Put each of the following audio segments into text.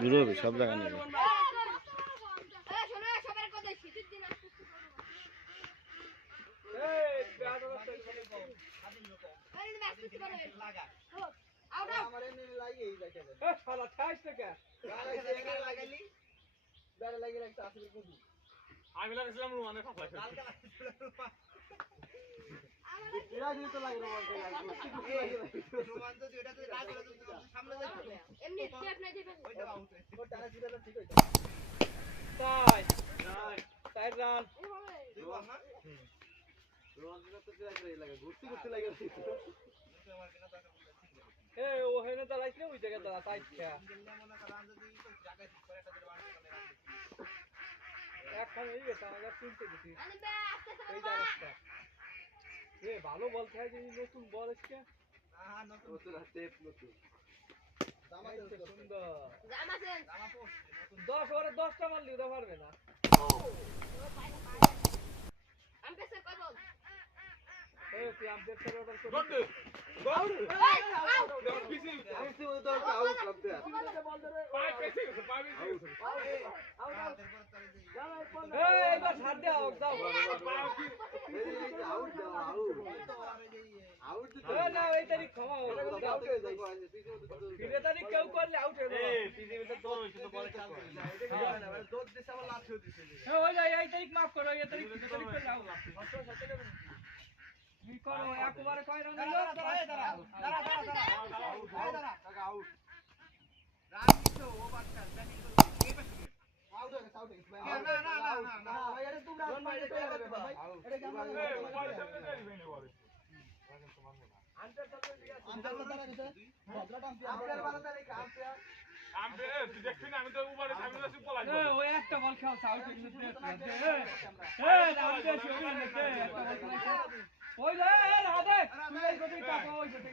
দূর হবে সব জায়গা নেবে আমি লাগছিলাম রুমানে ফাফা এমনি স্টেপ নাই দিবেন ও তারা জিরাটা ঠিক হইছে তাই তাই রান রোমান না রোমান তো জিরা করে লাগে ঘুরতে ঘুরতে লাগে এ ও হেনে দাঁড়াইছে ওই জায়গায় দাঁড়া তাই খেয়া মনে করেন যদি জায়গায় ঠিক করে একটা বাড়ি এখন এই গেছে আমাকে চিনতে দিছি এই জায়গাটা এ ভালো বল খায় যে নতুন বল এসছে হ্যাঁ নতুন স্টেপ নতুন জামা সুন্দর জামা পোস্ট 10 ওভারে 10টা মারলি ওটা পারবে না আমকে স্যার কই বল এই তুই আমদের স্যার অর্ডার কর গড আউট গড পিসি আমি তো দল আউট করতে পাই পেছে গেছে পাই পেছে গেছে আউট এই এবার ছাড় দে আউট দাও আউট দাও আউট আউট এ না এই তারিখ ক্ষমা আউট হয়ে যায় ফিরে তারিখ কেউ করলে আউট হয়ে যাবে এই পৃথিবীতে দৌড় হইছে তো বলে চাল করে দৌড় দিছে আবার লাথ হয়ে দিছে এ হয়ে যায় এই তারিখ মাফ করো এই তারিখ করলে আউট কি করো একবারে কয় রান হলো দাঁড়া আউট রান নিছো ও বাচ্চা ব্যাটিং করবে এই পাশে আউট হয়ে গেছে না ভাই আরে তুমি রান মারলে তো হবে ভাই এটা কি আমরা মোবাইল সামনে যাইবে না বলে আন্দাজ দাঁড়া গেছে ভদ্রটা আম্পায়ার বালা তারিখ আম্পায়ার আমি তুই দেখছিস না আমি তো উপরে সামনে যাচ্ছি পলাই এ ওই একটা বল খেল আউট হয়ে গেছে এ রান দে শুরু হয়ে গেছে ওই রে রাধে তুই এই গতি টাকা ওই গতি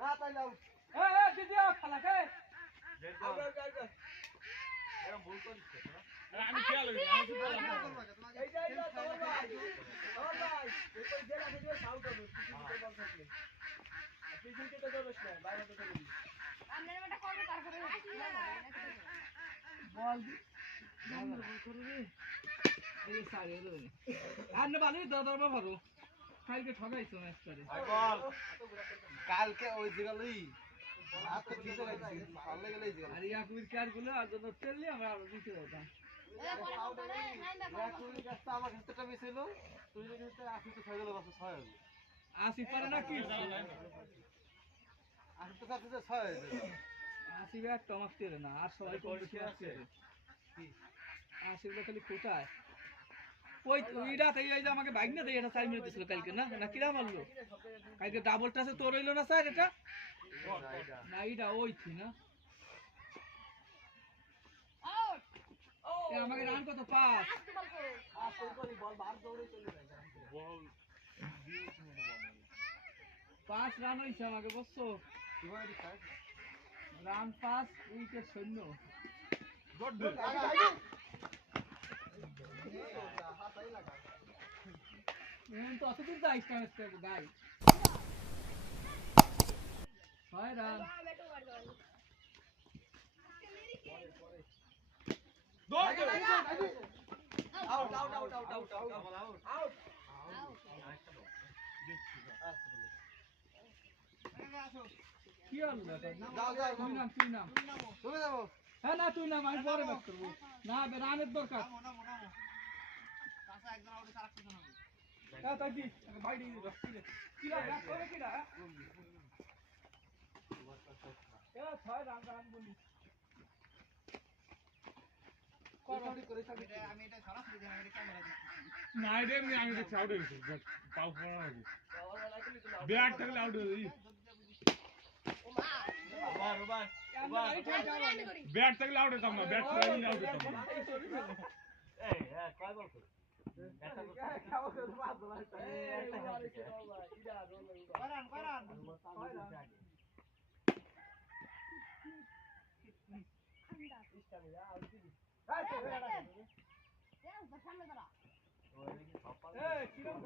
না তাইলে আউট এ দিদি খেলা কে এরকম ভুল করিস আমি খেয়াল হই আমি তো বললাম এই যে তোমার ভাই এই তো জেলা থেকে আউট হবে কিছু বল থাকলে পিছন থেকে দৌড়ছ না বাইরে থেকে দিবি আমরা এটা করব তারপরে বল এই সারে রে আর না বালি দাদার বাবারো কালকে ঠগাইছো ম্যাচ করে বল কালকে ওই জায়গালই হাত তো দিতে লাগছি পারলে গেলেই জায়গা আর ইয়া কুইর কার গুলো আর জন্য চললি আমরা আরো দিতে যেতাম তুই কাছটা আমার কাছটা মিস হলো তুই যদি আসি তো ছয় গেল বাস ছয় হবে আসি পারে না কি আসি তো কাছে ছয় হয়ে যাবে আসি ব্যাট টমাকতে না আর সবাই কোন দিকে আছে আসি গুলো খালি কোথায় ওই ওইটা তাই এই যে আমাকে বাইক না দেয় এটা 4 মিনিট ছিল কালকে না না কিরা মারলো কালকে ডাবল টাসে তোর হইলো না স্যার এটা না এটা ওই ছি না আউট এ আমাকে রান কত পাস আর তোর করি বল বার দৌড়ে চলে যায় বল 5 রান হইছে আমাকে বসছো কিভাবে দিছাস রান 5 উইকেট শূন্য গড হাতাই লাগা এখন তো অতদিন তো আইসা আসতে গাই 6 রান বেটো মার দাও out out out out out out out কি হলো যাও যাও তুই নাম তুমি যাবো হ্যাঁ না তুই নাম আমি পরে ব্যাক করবো না রানের দরকার কাঁচা একদম আউটে সারা কিছু না হ্যাঁ তাই দি বাইরে দিই কিরা ব্যাক করে কিরা এ 6 রান রান বলি আমি এটা সরাসরি দেখাই এটা ক্যামেরা না রে আমি দেখছি আউট হয়ে গেছে পাউ পড়া নাকি ব্যাট থাকলে আউট হয়ে যাই ওভার ব্যাট থাকলে আউট হতাম না ব্যাট থাকলে আউট হতাম না এই হ্যাঁ কয় বল করে সামনে দাঁড়া এ কিরম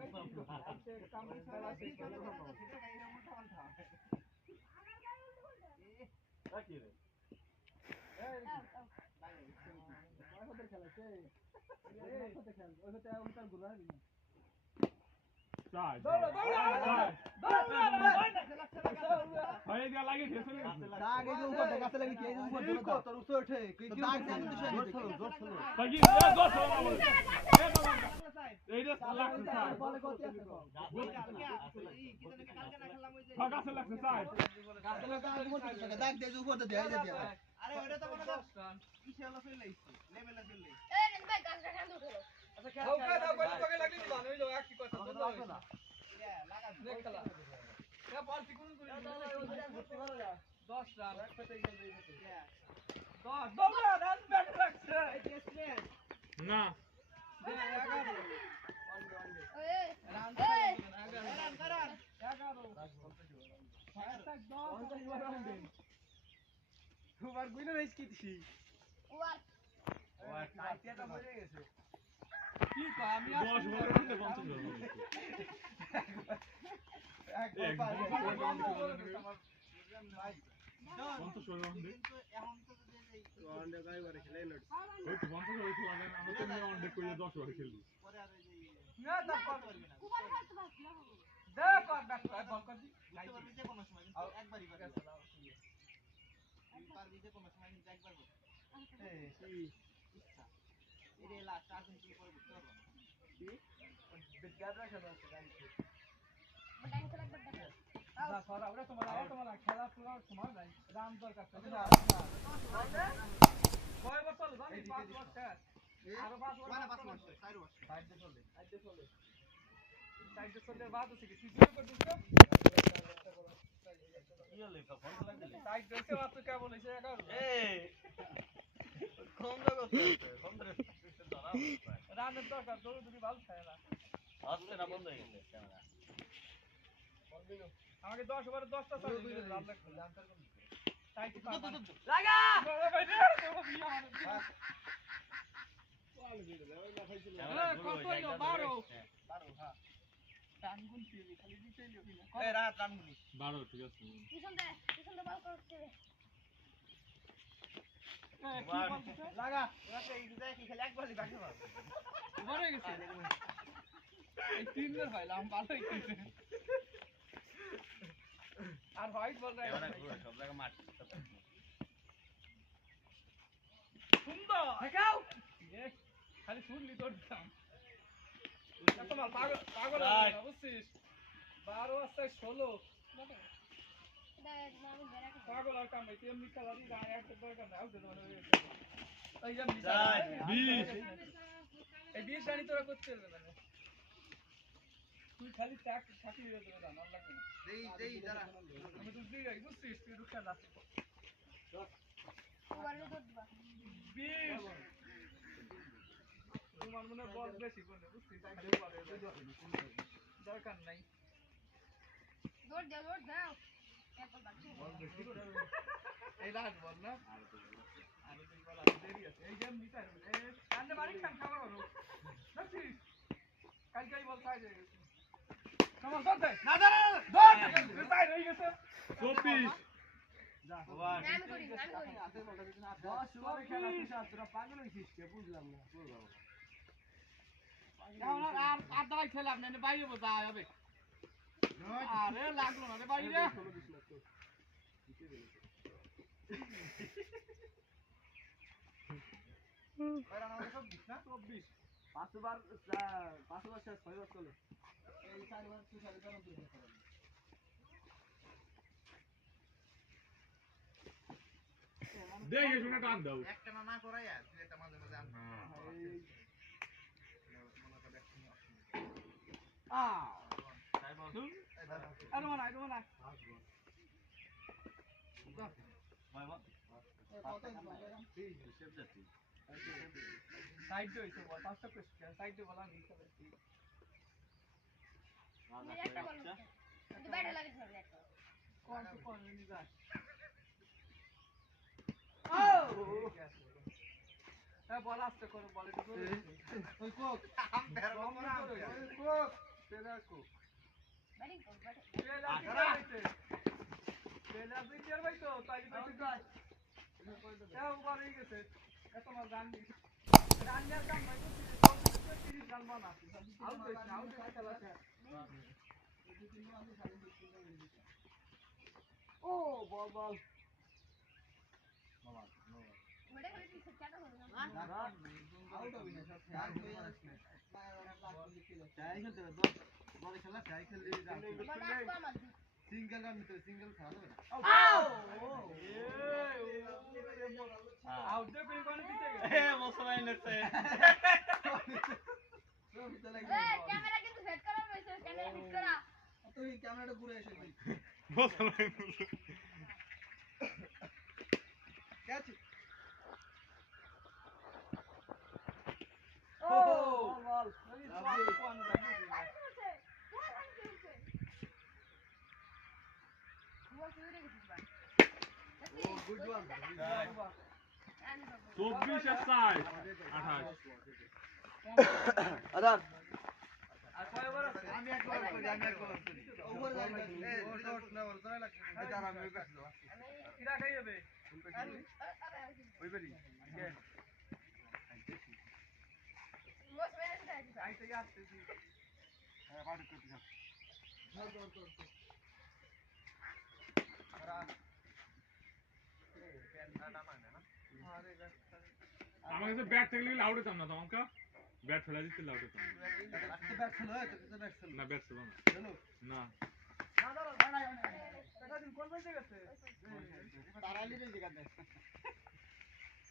চাই দৌড়া দৌড়া দৌড়া ভাই দিয়া লাগি ফেসে রে দাগ এই যে উপর থেকে কাছে লাগি এই যে উপর থেকে তোর উপরে ওঠে দাগ দেন তো সে জোর ছিল তাকি এ দশ হলো না বলে এ বাবা এইটা লাগছে চাই বলে কত আছে ফাঁকা লাগছে চাই দাগ দে যে উপর থেকে দেয় যে আরে ওটা তো মনে কর কিসে হলো চলে আইছে লেভেলে চলে আইছে এই রেন ভাই গাছটা কেন উঠলো ধোকা দাও কইলে তোকে লাগলি দিবা ওই লোক কি কথা বলছো না লাগা দেখ খেলা এ বল চিকুন করে 10 রান 10 দৌড়া রান ব্যাট রাখছে না দে 11 এই রান এই রান করান 11 তোমার গুইনা হইছে কি দিছি ওয়ার ওই কাইটিয়াটা মরে গেছে কি কো আমি 10 বলে রাখতে 50 হলো এক এক পার বল ভাই করে কত সময় রাখবে এখন তো যে ওয়ানডে গায় বারে খেলে লড় ওই তো 50 হইছে লাগে না আমি তো নিয়ে অনেক কইলে 10 ওভার খেললি পরে আর এই যে না তা কর করবি না কুমার ভাই তো বাস না দে কর ব্যাট বল কর দি বুঝতে পারবি যে কোনো সময় কিন্তু একবারই পারবি পারবি যে কোনো সময় কিন্তু একবার এই কি ইচ্ছা এর লাস্ট আর কিন্তু পরে বুঝতে পারবো না কি বিদ্যার রাখা আছে গাড়ি বটান খেলা বটান না সরা ওরা তোমার খেলা পুরো তোমার নাই রান দরকার আছে কয় বছর জানি 5 বছর আরো 5 বছর মানে 5 মাস 4 মাস সাইডে চলে বাদ আছে কি তুই শুরু করে দিছ কি হলো ফোন লাগলে সাইড দিতে বাদ তো কেবল হইছে 11 এই কম দাও কম ধরে দাঁড়াও রানের দরকার দৌড় যদি ভালো খায় না আসছে না বন্ধ হয়ে গেছে ক্যামেরা আমাকে 10 ওভারে 10টা চাল রান লাগবে সাইড লাগা ভাই রে তো বিয়া মানে কত হইলো 12 12 হ্যাঁ রান গুনছি খালি দিতেই লবি না এই রাত রামগুনি 12 ঠিক আছে পিছন দে বল করতে লাগা রাতে এই দুটা কি খেলে একবারই বাকি মারবে মরে গেছে এই তিনবার হইলাম ভালো হইছে আর হোয়াইট বল রাই সব জায়গা মাঠ সুন্দর দেখাও খালি শুনলি তোর দাম তোমার পাগল না বুঝছিস 12 আছে 16 বটে এটা আমি বেরা কে পাগল আর কাম হইতে এমনি খেলারি রায় একটা দরকার না আউট দেবো এই যে 20 এই 20 রানি তোরা করতে পারবে না তুই খালি ট্যাক থাকি দিয়ে দেবে না মন লাগবে না দেই দাঁড়া আমি তো দিই যাই বুঝছিস তুই রুখা না ওয়ারে তো দিবা 20 তোমার মনে বল বেশি কোনে বুঝছিস দরকার নাই দৌড় দাও এক বল বাকি এই রাত বল না আর দুই বল দেরি আছে এই গেম নিতে হবে এই কান্দে মারি কান খাওয়া করো বুঝছিস কালকেই বল সাইড হয়ে গেছে কমন দৌড় দে না দৌড় সাইড হয়ে গেছে 24 যা আমি করি 10 ওভারে খেলা তুই তোরা পাগল হইছিস কে বুঝলাম না আর দাঁড়াই খেলাম না বাইরে বোঝা হবে আরে লাগলো না রে বাইরে এরা আমাদের সব দিস না 24 5 বার 6 বার চলে এই 4 বার তুই 4 বার তুই দেখে শুনে টান দাও একটা না করাই আর তুই এটা মাঝে মাঝে আন I don't wanna. Side do it. What? After question, side do bola nahi kare. একটা বল কিন্তু ব্যাটে লাগে ধরলে একটা कौन नहीं जा? Oh! bola after करो bola तो ওই কোক আম বের করা ওই কোক তেরা কোক ব্যাটিং কর ব্যাটে Pela bitir bhai to tali bhai to. क्या ऊपर ही कैसे? ऐसा मत जान दी. রানিয়ার কাম নাই তো 30 রান বানা আউট হইছে খেলা শেষ ও বল বল ওটা খালি তুই চাটা হলো না আউট হবি না সব চার হয়ে আসছে চাই খেলতে হবে বল খেলা চাই খেলতে যাও বাট আপা মার দি সিঙ্গেল রান নিতে সিঙ্গেল খেলা যাবে না আউট দে কই কোন দিতে গেছে এ ক্যামেরা কিন্তু সেট করা হয়েছে ক্যামেরা ফিট করা তুই ক্যামেরাটা ঘুরে এসে দিই ক্যাচ ও বল বল কোন ও গুড ওয়ান 24 আর 60 28 আদার আর কয় ওভার আছে আমি এক ওভার করি ওভার লাইন এ রিজার্ভ না ওর জন্য লাগছে এটা আমি ওই কাছে যাবো কিরা খাই হবে ওই বেরি কে আই থেকে আসতেছি হ্যাঁ বাড়ি করতে যাও আমার কাছে ব্যাট থাকলে আউট হতাম না তোমাকে ব্যাট ফেলা দিতে আউট হতাম আজকে ব্যাট খেলো তো কিছু ব্যাট খেলো না ব্যাট ছিল না চলো না দিন কোন বলতে গেছে তারালি রে জায়গা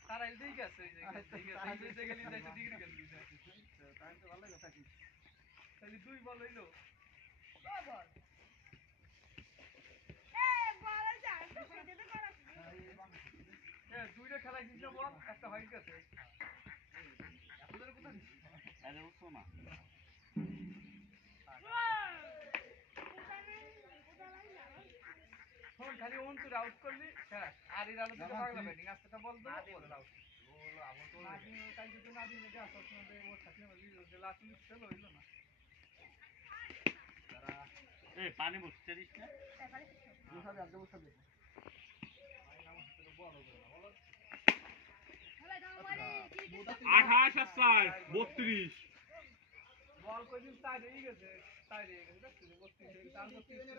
তারা এদিকে গেছে ঠিক আছে এই যে গেলি যাইতে ডিগ্রি গেলি টাইম তো ভালো কথা কি তাহলে দুই বল হইলো এ দুইটা খেলা জিতলে বল একটা হয়ে গেছে আপনাদের কোথায় আরে উঠো না ফোন খালি অন তুই আউট করলি শেষ আর এর আলো দিতে পারলা ব্যাটিং আজকে বল দাও বল আউট নাদিম কাল যদি নাদিম এটা আসল সময় ও থাকলে যে লাস্ট মিনিট ফেল হইলো না এই পানি বুঝতে দিস না মুসাবে আজ মুসাবে আঠাশ আর 60 32 বল কইদিন তাই রয়ে গেছে দেখছিস 32 তার 32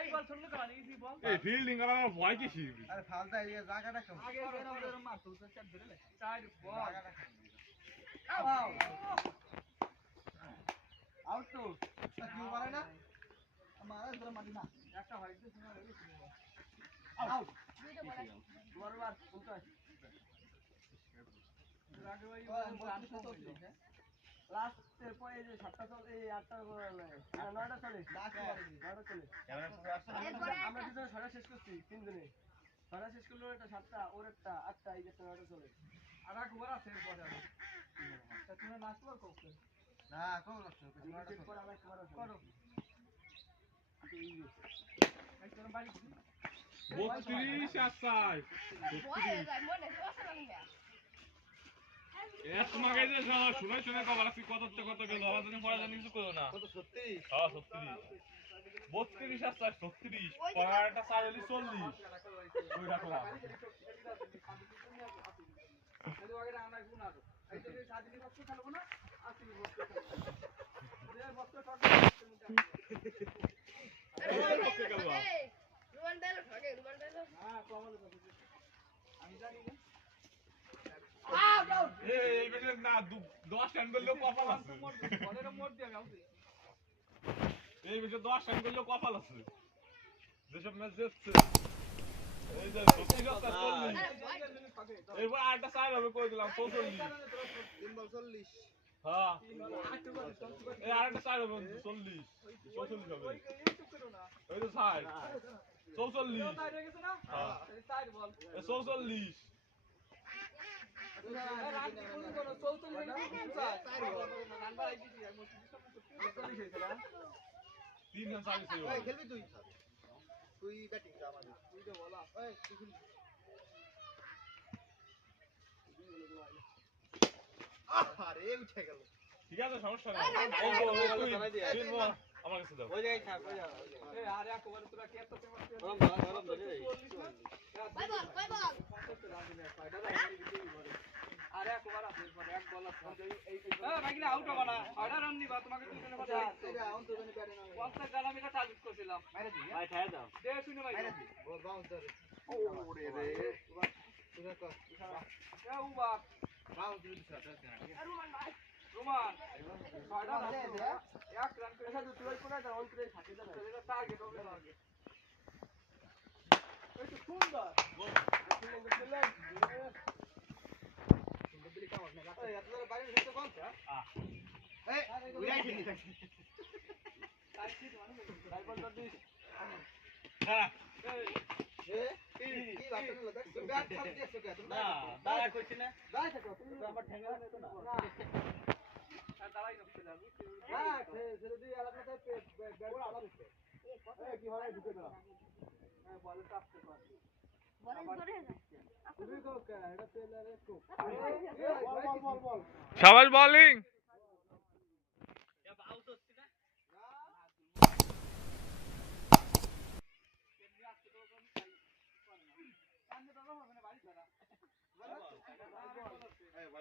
এই বল শুনলে কেন ইজি বল এই ফিল্ডিং করার আমার ভয় কিসি আরে ফালতা এই জায়গাটা কেমন আগে ওদের মার তো চার ধরে লে চার বল জায়গাটা কেমন আউট তো কি মারে না মারা ধরে মাটি না একটা হইছে শোনা হইলো আউট দুইটা বল আছে তোমার বার কোনটা আগে ওই লাস্ট পরে এই যে 7টা চল এই 8টা না 9টা চলে লাস্ট 9টা চলে এরপরে আমরা দুজন ছড়া শেষ করছি তিনজনে ছড়া শেষ করলো এটা 7টা ওর একটা 8টা এই যে 9টা চলে আর এক ওভার আছে এরপরে তা তুমি লাস্ট বল করতে না কোন লাগছে 9টা পর আবার করো এই তোর বাড়ি 32 আর 60 বয়ে যায় মনে কষ্ট লাগে না এত মাগে যে শুনে কবার কি কত গেল আমার জন্য পড়া জানি কিছু করো না কত সত্যি হ্যাঁ 32 আর 36 পড়াটা 40 ওই রাখলাম খালি আগে রান্না গুণ আছে এই তো সাদিনী বক্স খেলবো না আসিনি বক্স যে বক্স শট রুমান বেলো থাকে রুমান বেলো হ্যাঁ তো আমাদের আমি জানি না এই বেটে না 10 রান করলেও কপাল আছে বলের মোড় দিয়ে আউট এই বেটে 10 রান করলেও কপাল আছে যেসব ম্যাচ জিতছে এই যে 40 এবার আটটা সাইড হবে কই দিলাম 44 3 বল 40 হ্যাঁ এই আরেকটা সাইড হবে 40 44 হবে ওই তো সাইড 44 তাই রে গেছে না হ্যাঁ সাইড বল 44 রান কোন কোন 44 রান বাড়াই দিছি আমি 40 হইছে না 3 রান সাইড ছিল এই খেলবি তুই তুই ব্যাটিং কর আমাদের তুই তো বলা এই তুই খেলবি আরে উঠে গেল ঠিক আছে সমস্যা নাই এই তো আমার কাছে দাও ওই জায়গায় থাক ওই জায়গায় এই আর একবার তোরা কে এত ফেমাস গরম গরম ধরে কয় বল কয় বল আর একবার আছে পরে এক বল আছে এই ভাগিনা আউট হবে না ছয়টা রান নিবা তোমাকে দুজনে কথা এটা আউন তো জানি ব্যাটে না 50 রান আমি টার্গেট করছিলাম মাইরে দি ভাই ঠায় দাও দে শুনে ভাই মাইরে দি ও বাউন্স ধরে ওরে রে তুই কর এ উবা বাউন্স দিবি শট রোমান ছয়টা রান এক রান করে এসা তুই কোনা দা অন করে থাকে দা এটা টার্গেট হবে টার্গেট এই তো সুন্দর এই এত ধরে বাইরে যেতে কোন এই উড়াই দিনি তাই বল দিস হ্যাঁ এ কি বাতন লাগা তুই ব্যাট সব দিয়েছ কে তুমি না দাঁড়া কইছি না দাঁড়াই থাকো তুমি আমার ঠেঙ্গা নেই তো না আর দাঁড়াই নষ্ট যাবে না যদি আলাদা ব্যাট চালা দিতে এই কি হয় ঢুকে দাও বলে টাপতে পারে বলে ধরে তুমি কো কে এটা পেলারে কো বল সবাই বোলিং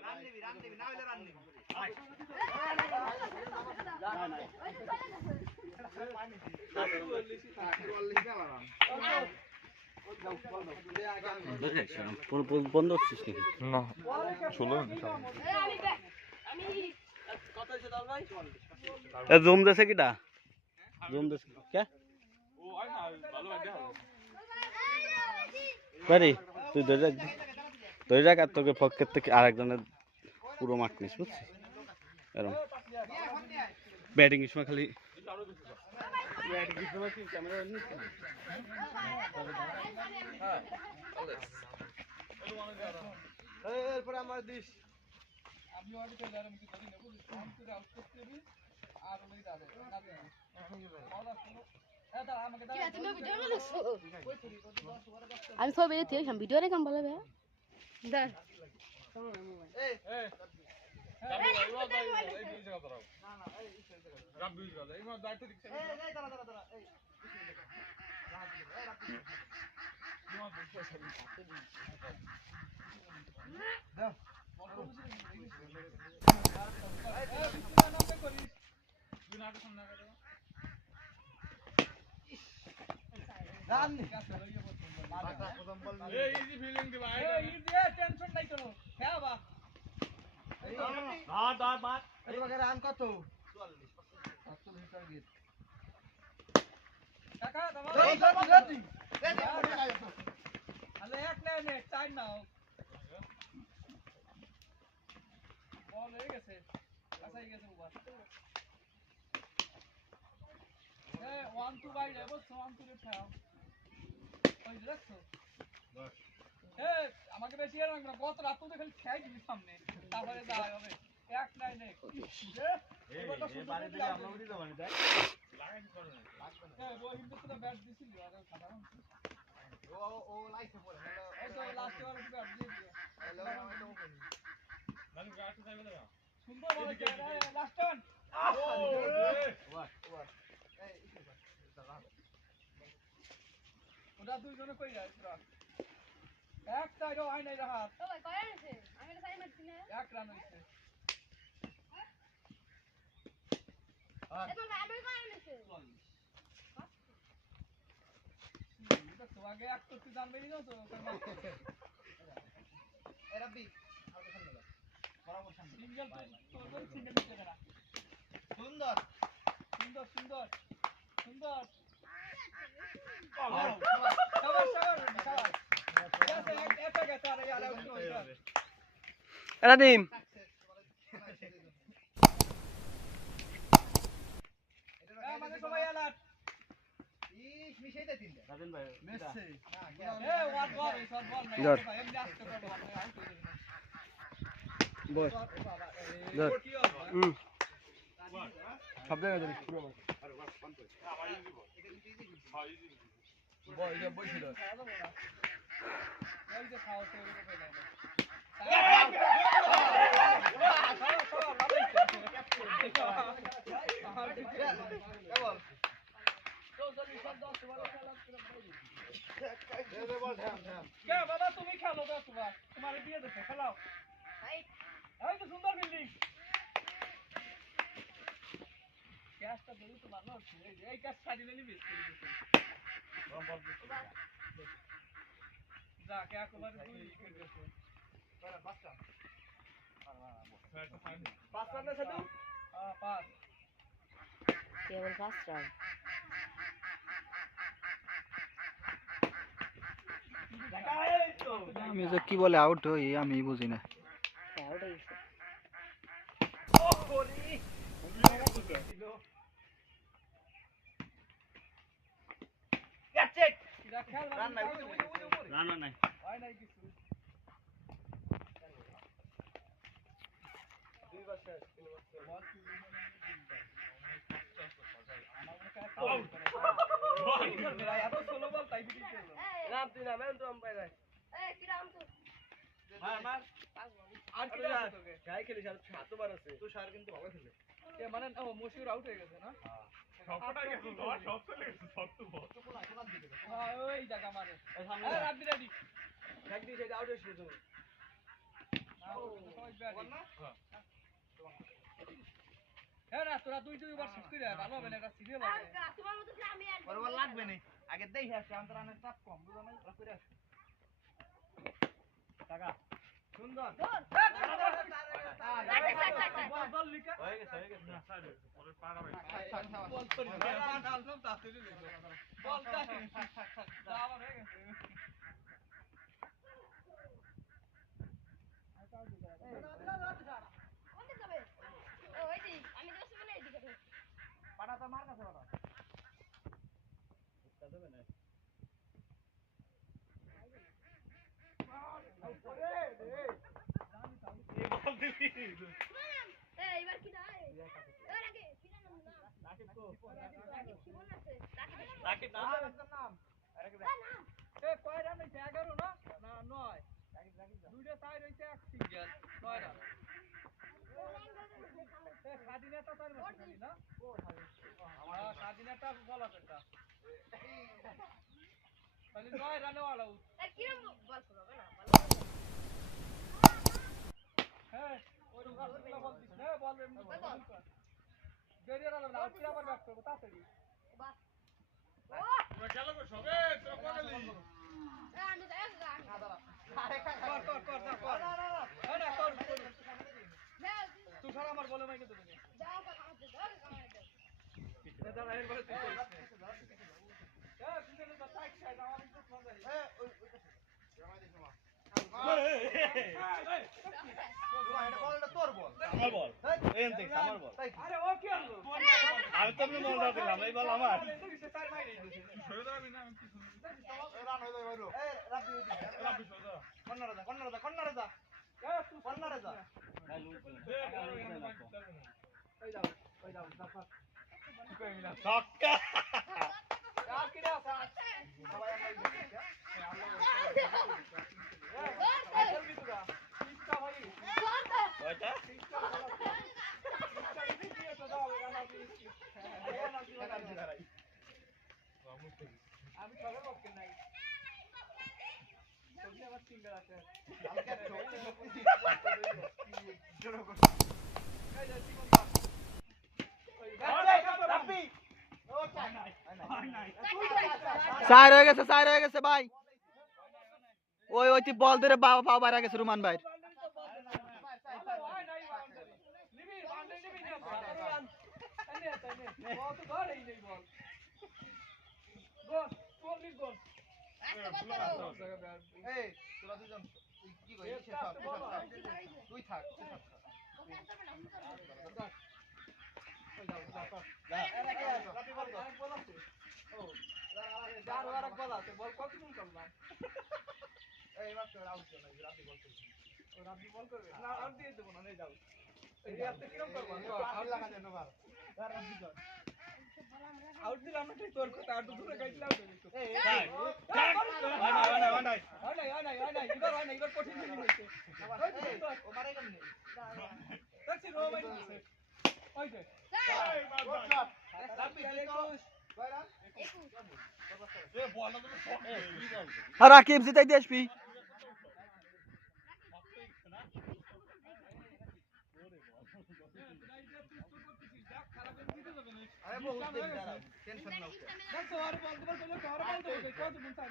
রান দিবি না হইলে রান দিবি বন্ধ হচ্ছিস নাকি না চলো আমি ব্যাক আমি কত হইছে দল ভাই জুম দেছে কিটা জুম দেছে কে ও আয় না ভালো আইডিয়া বাড়ি তুই ধরে রাখ আর তোকে পকেট থেকে আরেকজনের পুরো মাঠ নিস বুঝছিস এরকম ব্যাটিং এর সময় খালি এরপরে আমার দিস আমি ওই চলে গেলাম কি করি না বুঝলি আমি তো আউট করতে দিবি আর ওই দাঁড়ে না দে বলা শুনো এ দাঁড়া আমাকে কি দাঁড়া তুমি ভিডিও করছো আমি সব এর থেকে ভিডিও রে কাম বলে বে দাঁড় এই এই দুই জায়গা দাঁড়াও রাব্বি জায়গা এই আমার দায়িত্ব দিচ্ছে এই দাঁড়া দাঁড়া দাঁড়া এই রান এই ইজি ফিলিং দি ভাই এই দিয়ে টেনশন নাই কোনো হ্যাঁ বা তোমাকে রান কত টাকা দাও আলে এক লাইনে চাই নাও বল হয়ে গেছে আসাই গেছে ওভার এ 1 2 বাই যাবো 1 2 রে খাও ওই দেখছো এ আমাকে বেশি আর না কত রাত তো খালি খাই দিবি সামনে তারপরে দাঁড়ায় হবে এক লাইনে এই বারে দিলে আমরা উড়ি যাবো না দেখ লাগাই করো না রোহিত তো ব্যাট দিছিল আর সাধারণ ও লাইছে পড়ে এই তো লাস্ট ওভারে ব্যাট দিয়ে দিও মানে গাড়ি যাবে না সুন্দর বল লাস্ট টার্ন ওটা দুইজনে কই যায় পুরো এক সাইডও আই নাই রাহাত ও ভাই কয় আছে আমি এটা সাইড মারছি না এক রান হইছে এত আমি কয় আছে এটা তো আগে এক তো তুই জানবি না তো এরা বি সিঙ্গেল তো সিঙ্গেল দিতে না সুন্দর সুন্দর সুন্দর সুন্দর আউট সবার এটা গেছে আর ইয়ার আউট হইছে এটা ডিম আমাদের সবাই অ্যালার্ট ইস মিশাইতে তিনটা রাজেন ভাই মেসে এ ওয়ান বল শট বল নাই ধর। ভাই এমনি আসতে পারবো আউট হয়ে যাবে বল বাবা ধর। কি হবে সব জায়গায় ধরিস পুরো বল এটা বইছিল এই যে খাও তো এরকম হয়ে যাবে কে বাবা তুমি খেলো তো তোমার দিয়ে দেবে খেলাও এই তো সুন্দর বিল্ডিং গ্যাসটা ধরে তো ভালো আছে এই গ্যাস ছাড়িলে নিবি যা কে একবার দুই উইকেট গেছে পাঁচটা না সাধু পাঁচ কেবল ফার্স্ট রাউন্ড আমি যে কি বলে আউট হই আমি বুঝি না। আউট হয়ে গেছে রানা নাই মানে মশিউর আউট হয়ে গেছে না ওই জায়গা মারে রাব্বি রেডি হ্যাঁ না তোরা দুই বার শেষ করে ভালো হবে না এটা সিরিয়াল হবে বরাবর লাগবে না আগে দেখে আসি আন্তরানের চাপ কম বুঝো না করে আসি টাকা সুন্দর বল বল লিখা হয়ে গেছে না সাইডে পরে পাড়া ভাই বল করি ঢাললাম তাড়াতাড়ি বল যা আবার হয়ে গেছে পাড়া তো মার কাছে পাড়া এ কয় রান হইছে 11 না না 9 দুইটা টাই হইছে এক সিঙ্গেল 9 রান এ স্বাধীনতা তার মধ্যে না আমার স্বাধীনতা বলা সেটা তাহলে 9 রানে অল আউট হ্যাঁ ওই বল দিস না বল এমনি দেরিয়া রান না আউট আবার ব্যাক করব তাড়াতাড়ি খেলা কর সবে তোরা পাগলি তুই ছাড়া আমার বলে মাইকে দেবে দাদা এরপরে তুই করিস তোর বল আমার বল এন থেকে আমার বল আরে ও কি আনলো আমি তো এমনি মজা দিলাম এই বল আমার সরে দাঁড়াবি না আমি কি রান হয়ে যাবে এ রাব্বি হইছে রাব্বি সরে কন্নারে যা কন্নারে যা কন্নারে যা ছক্কা সবাই কয়টা আমি সবার পক্ষে নাই তুমি আমার সিঙ্গেল আছে চার হয়ে গেছে ভাই ওই ওই বল ধরে বাবা পাও বাইরে গেছে রুমান ভাই এই তোরা দুজন কি কইছিস সব তুই থাক এই মাত্র আউট না রাব্বি বল করবে রাব্বি বল করবে না আর দিয়ে দেব না যাও এই আপনি কি রকম করবেন আউট লাগা দেন না রাব্বি কর আউট দিলাম না ঠিক তোর কথা আর দূরে গাইতে লাও দেবে এই হয় না এবার কঠিন জিনিস হইছে ও মারে কেমনে দেখছি রো ভাই ওই যে এই মার ভাই। এ বলটা তুমি শর্ট হয়ে গেছে। আর রাকিব জিতাই দিয়ে আসবি দেখো আর বল তোমার বলো আর বল তো কত মন চাই